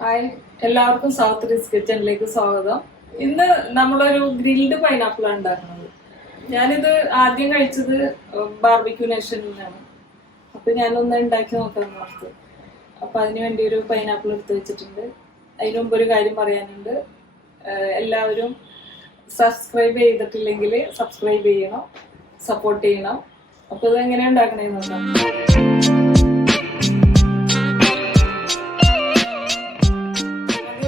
Hi, എല്ലാവർക്കും സാവിത്രീസ് കിച്ചണിലേക്ക് സ്വാഗതം. ഇന്ന് നമ്മളൊരു ഗ്രിൽഡ് പൈനാപ്പിൾ ആണ് ഉണ്ടാക്കുന്നത്. ഞാനിത് ആദ്യം കഴിച്ചത് ബാർബിക്യൂ നേഷനിലാണ്. അപ്പൊ ഞാനൊന്ന് ഉണ്ടാക്കി നോക്കാമെന്ന് ഓർത്തു. അപ്പൊ അതിന് വേണ്ടി ഒരു പൈനാപ്പിൾ എടുത്ത് വെച്ചിട്ടുണ്ട്. അതിന് മുമ്പ് ഒരു കാര്യം പറയാനുണ്ട്. എല്ലാവരും സബ്സ്ക്രൈബ് ചെയ്തിട്ടില്ലെങ്കിൽ സബ്സ്ക്രൈബ് ചെയ്യണം, സപ്പോർട്ട് ചെയ്യണം. അപ്പൊ ഇത് എങ്ങനെയാണ് ഉണ്ടാക്കണേന്ന് നോക്കാം.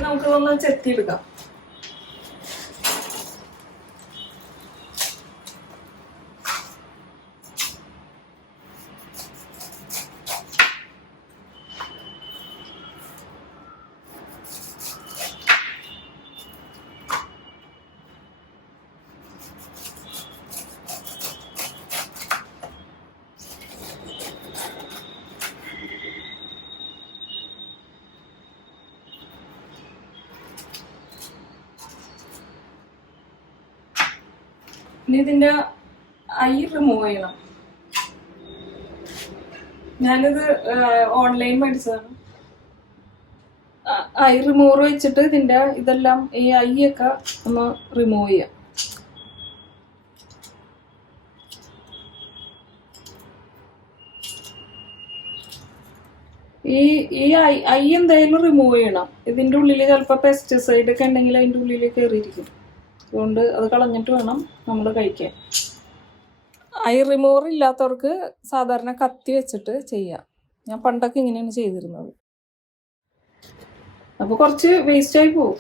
നമുക്കിതൊന്ന് ചെത്തിയെടുക്കാം. ഇനി ഇതിന്റെ ഐ റിമൂവ് ചെയ്യണം. ഞാനിത് ഓൺലൈൻ മേടിച്ചതാണ്. ഐ റിമൂവർ വെച്ചിട്ട് ഇതിന്റെ ഇതെല്ലാം ഈ ഐ ഒക്കെ ഒന്ന് റിമൂവ് ചെയ്യാം. ഈ ഐ എന്തായാലും റിമൂവ് ചെയ്യണം. ഇതിന്റെ ഉള്ളിൽ ചിലപ്പോൾ പെസ്റ്റിസൈഡ് ഒക്കെ ഉണ്ടെങ്കിൽ അതിന്റെ ഉള്ളിൽ കയറിയിരിക്കും. അതുകൊണ്ട് അത് കളഞ്ഞിട്ട് വേണം നമ്മൾ കഴിക്കാൻ. ഐ റിമൂവർ ഇല്ലാത്തവർക്ക് സാധാരണ കത്തി വെച്ചിട്ട് ചെയ്യാം. ഞാൻ പണ്ടൊക്കെ ഇങ്ങനെയാണ് ചെയ്തിരുന്നത്. അപ്പോൾ കുറച്ച് വേസ്റ്റായി പോകും.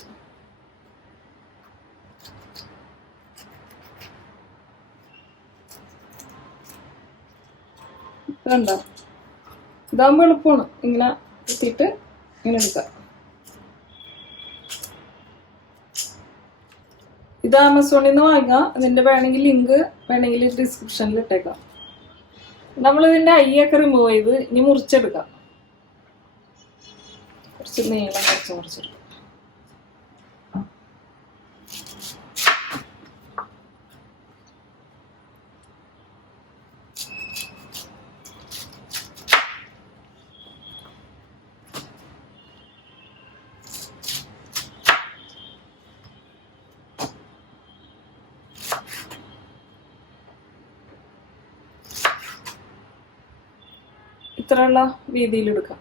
കണ്ടോ, ഇതാകുമ്പോൾ എളുപ്പമാണ്. ഇങ്ങനെ എത്തിയിട്ട് ഇങ്ങനെ എടുക്കാം. ഇത് ആമസോണിൽ നിന്ന് വാങ്ങാം. ഇതിന്റെ വേണമെങ്കിൽ ലിങ്ക് വേണമെങ്കിൽ ഡിസ്ക്രിപ്ഷനിൽ ഇട്ടേക്കാം. നമ്മളിതിന്റെ ഐയൊക്കെ റിമൂവ് ചെയ്ത് ഇനി മുറിച്ചെടുക്കാം. കുറച്ച് നീളം മുറിച്ചെടുക്കാം. ഇത്രയുള്ള വീതിയിലെടുക്കാം.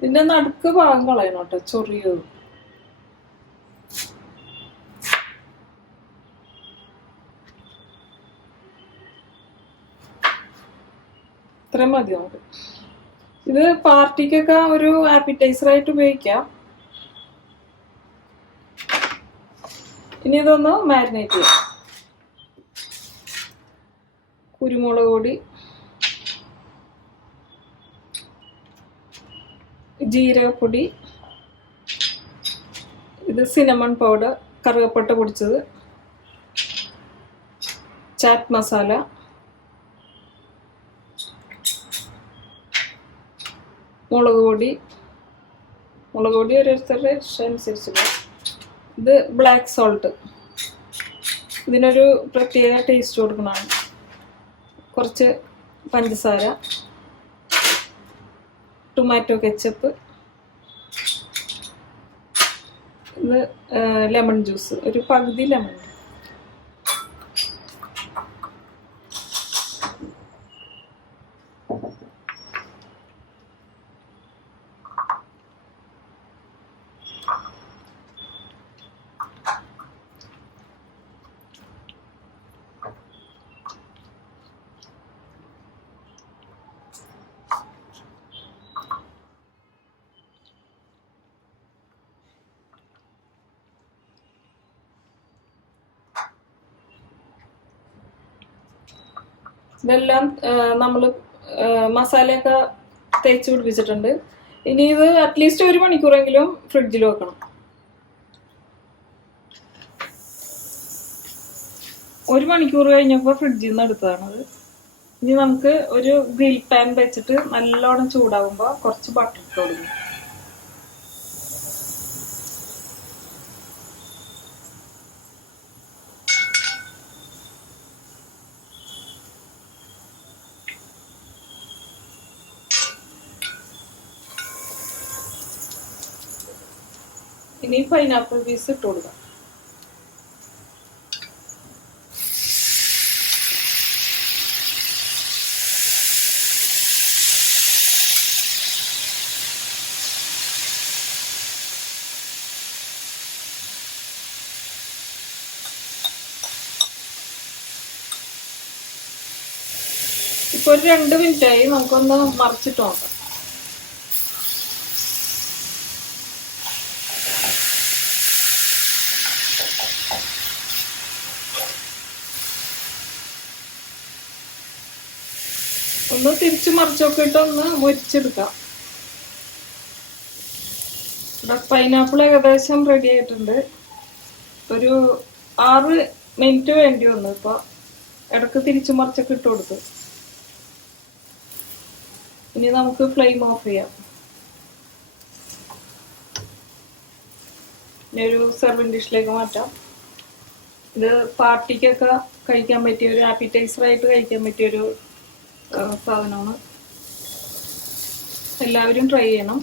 ഇതിന്റെ നടുക്ക് ഭാഗം കളയണം കേട്ടോ, ചൊറിയത്. ഇത്രയും മതി നമുക്ക്. ഇത് പാർട്ടിക്കൊക്കെ ഒരു ആപ്പിറ്റൈസർ ആയിട്ട് ഉപയോഗിക്കാം. ഇനി ഇതൊന്ന് മാരിനേറ്റ് ചെയ്യാം. കുരുമുളക് പൊടി, ജീരകപ്പൊടി, ഇത് സിനമൺ പൗഡർ, കറുകപ്പട്ട പൊടിച്ചത്, ചാറ്റ് മസാല, മുളക് പൊടി ഓരോരുത്തരുടെ ഇഷ്ടമനുസരിച്ചുള്ള, ഇത് ബ്ലാക്ക് സോൾട്ട്, ഇതിനൊരു പ്രത്യേക ടേസ്റ്റ് കൊടുക്കുന്നതാണ്, കുറച്ച് പഞ്ചസാര, ടൊമാറ്റോ കെച്ചപ്പ്, ഇത് ലെമൺ ജ്യൂസ്, ഒരു പകുതി ലെമൺ. ഇതെല്ലാം നമ്മൾ മസാലയൊക്കെ തേച്ച് പിടിപ്പിച്ചിട്ടുണ്ട്. ഇനി ഇത് അറ്റ്ലീസ്റ്റ് 1 മണിക്കൂറെങ്കിലും ഫ്രിഡ്ജിൽ വെക്കണം. 1 മണിക്കൂർ കഴിഞ്ഞപ്പോൾ ഫ്രിഡ്ജിൽ നിന്ന് എടുത്തതാണത്. ഇനി നമുക്ക് ഒരു ഗ്രിൽ പാൻ വെച്ചിട്ട് നല്ലോണം ചൂടാകുമ്പോൾ കുറച്ച് ബട്ടർ ഇട്ട് കൊടുക്കും. ഇനി പൈനാപ്പിൾ പീസ് ഇട്ട് കൊടുക്കാം. ഇപ്പൊ ഒരു 2 മിനിറ്റായി, നമുക്കൊന്ന് മറിച്ചിട്ട് നോക്കാം. ഒന്ന് തിരിച്ച് മറിച്ചൊക്കെ ഇട്ട് ഒന്ന് മുരിച്ചെടുക്കാം. ഇവിടെ പൈനാപ്പിൾ ഏകദേശം റെഡി ആയിട്ടുണ്ട്. ഒരു 6 മിനിറ്റ് വേണ്ടി വന്നു. ഇപ്പൊ ഇടക്ക് തിരിച്ച് മറിച്ചൊക്കെ ഇട്ട് കൊടുത്തു. ഇനി നമുക്ക് ഫ്ലെയിം ഓഫ് ചെയ്യാം. ഇനി ഒരു സെർവിങ് ഡിഷിലേക്ക് മാറ്റാം. ഇത് പാർട്ടിക്കൊക്കെ കഴിക്കാൻ പറ്റിയ ഒരു ആപ്പിറ്റൈസറായിട്ട് കഴിക്കാൻ പറ്റിയൊരു സാധനമാണ്. എല്ലാവരും ട്രൈ ചെയ്യണം.